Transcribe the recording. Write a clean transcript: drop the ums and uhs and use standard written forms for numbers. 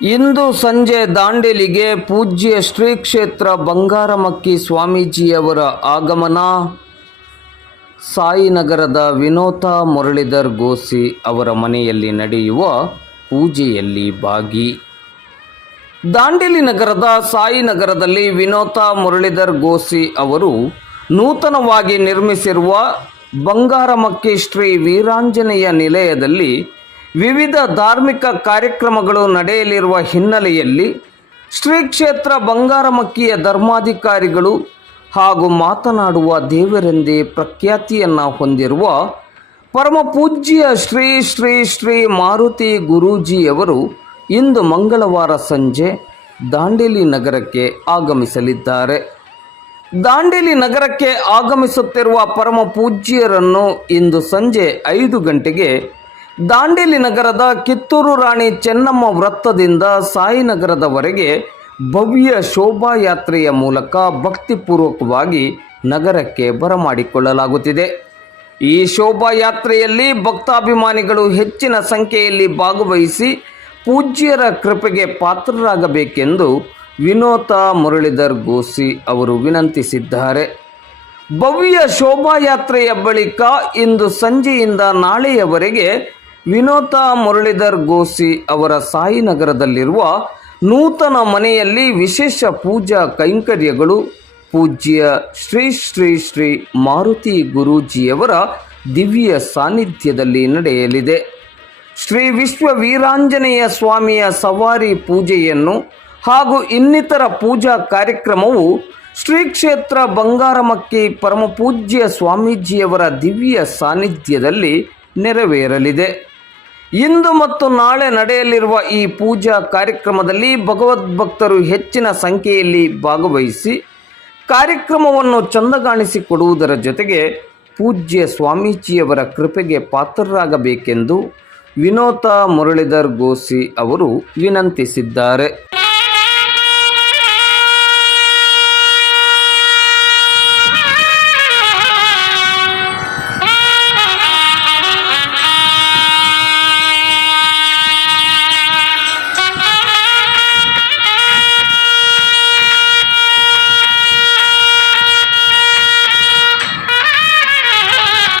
ಇಂದು ಸಂಜೆ ದಾಂಡೇಲಿಗೆ ಪೂಜ್ಯ ಶ್ರೀ ಕ್ಷೇತ್ರ ಬಂಗಾರಮಕ್ಕಿ ಸ್ವಾಮೀಜಿಯವರ ಆಗಮನ. ಸಾಯಿನಗರದ ವಿನೋತ ಮುರಳೀಧರ್ ಗೋಸಿ ಅವರ ಮನೆಯಲ್ಲಿ ನಡೆಯುವ ಪೂಜೆಯಲ್ಲಿ ಭಾಗಿ. ದಾಂಡೇಲಿ ನಗರದ ಸಾಯಿನಗರದಲ್ಲಿ ವಿನೋತ ಮುರಳೀಧರ್ ಗೋಸಿ ಅವರು ನೂತನವಾಗಿ ನಿರ್ಮಿಸಿರುವ ಬಂಗಾರಮಕ್ಕಿ ಶ್ರೀ ವೀರಾಂಜನೇಯ ನಿಲಯದಲ್ಲಿ ವಿವಿಧ ಧಾರ್ಮಿಕ ಕಾರ್ಯಕ್ರಮಗಳು ನಡೆಯಲಿರುವ ಹಿನ್ನೆಲೆಯಲ್ಲಿ ಶ್ರೀ ಕ್ಷೇತ್ರ ಬಂಗಾರಮಕ್ಕಿಯ ಧರ್ಮಾಧಿಕಾರಿಗಳು ಹಾಗೂ ಮಾತನಾಡುವ ದೇವರೆಂದೇ ಪ್ರಖ್ಯಾತಿಯನ್ನು ಹೊಂದಿರುವ ಪರಮ ಪೂಜ್ಯ ಶ್ರೀ ಶ್ರೀ ಶ್ರೀ ಮಾರುತಿ ಗುರೂಜಿಯವರು ಇಂದು ಮಂಗಳವಾರ ಸಂಜೆ ದಾಂಡೇಲಿ ನಗರಕ್ಕೆ ಆಗಮಿಸಲಿದ್ದಾರೆ. ದಾಂಡೇಲಿ ನಗರಕ್ಕೆ ಆಗಮಿಸುತ್ತಿರುವ ಪರಮ ಪೂಜ್ಯರನ್ನು ಇಂದು ಸಂಜೆ 5 ಗಂಟೆಗೆ ದಾಂಡೇಲಿ ನಗರದ ಕಿತ್ತೂರು ರಾಣಿ ಚೆನ್ನಮ್ಮ ವೃತ್ತದಿಂದ ಸಾಯಿನಗರದವರೆಗೆ ಭವ್ಯ ಶೋಭಾಯಾತ್ರೆಯ ಮೂಲಕ ಭಕ್ತಿಪೂರ್ವಕವಾಗಿ ನಗರಕ್ಕೆ ಬರಮಾಡಿಕೊಳ್ಳಲಾಗುತ್ತಿದೆ. ಈ ಶೋಭಾಯಾತ್ರೆಯಲ್ಲಿ ಭಕ್ತಾಭಿಮಾನಿಗಳು ಹೆಚ್ಚಿನ ಸಂಖ್ಯೆಯಲ್ಲಿ ಭಾಗವಹಿಸಿ ಪೂಜ್ಯರ ಕೃಪೆಗೆ ಪಾತ್ರರಾಗಬೇಕೆಂದು ವಿನೋತ ಮುರಳೀಧರ್ ಗೋಸಿ ಅವರು ವಿನಂತಿಸಿದ್ದಾರೆ. ಭವ್ಯ ಶೋಭಾಯಾತ್ರೆಯ ಬಳಿಕ ಇಂದು ಸಂಜೆಯಿಂದ ನಾಳೆಯವರೆಗೆ ವಿನೋತ ಮುರಳೀಧರ್ ಗೋಸಿ ಅವರ ಸಾಯಿನಗರದಲ್ಲಿರುವ ನೂತನ ಮನೆಯಲ್ಲಿ ವಿಶೇಷ ಪೂಜಾ ಕೈಂಕರ್ಯಗಳು ಪೂಜ್ಯ ಶ್ರೀ ಶ್ರೀ ಶ್ರೀ ಮಾರುತಿ ಗುರೂಜಿಯವರ ದಿವ್ಯ ಸಾನ್ನಿಧ್ಯದಲ್ಲಿ ನಡೆಯಲಿದೆ. ಶ್ರೀ ವಿಶ್ವ ವೀರಾಂಜನೇಯ ಸ್ವಾಮಿಯ ಸವಾರಿ ಪೂಜೆಯನ್ನು ಹಾಗೂ ಇನ್ನಿತರ ಪೂಜಾ ಕಾರ್ಯಕ್ರಮವು ಶ್ರೀ ಕ್ಷೇತ್ರ ಬಂಗಾರಮಕ್ಕಿ ಪರಮಪೂಜ್ಯ ಸ್ವಾಮೀಜಿಯವರ ದಿವ್ಯ ಸಾನ್ನಿಧ್ಯದಲ್ಲಿ ನೆರವೇರಲಿದೆ. ಇಂದು ಮತ್ತು ನಾಳೆ ನಡೆಯಲಿರುವ ಈ ಪೂಜಾ ಕಾರ್ಯಕ್ರಮದಲ್ಲಿ ಭಗವದ್ಭಕ್ತರು ಹೆಚ್ಚಿನ ಸಂಖ್ಯೆಯಲ್ಲಿ ಭಾಗವಹಿಸಿ ಕಾರ್ಯಕ್ರಮವನ್ನು ಚಂದಗಾಣಿಸಿಕೊಡುವುದರ ಜೊತೆಗೆ ಪೂಜ್ಯ ಸ್ವಾಮೀಜಿಯವರ ಕೃಪೆಗೆ ಪಾತ್ರರಾಗಬೇಕೆಂದು ವಿನೋತ ಮುರಳೀಧರ್ ಗೋಸಿ ಅವರು ವಿನಂತಿಸಿದ್ದಾರೆ.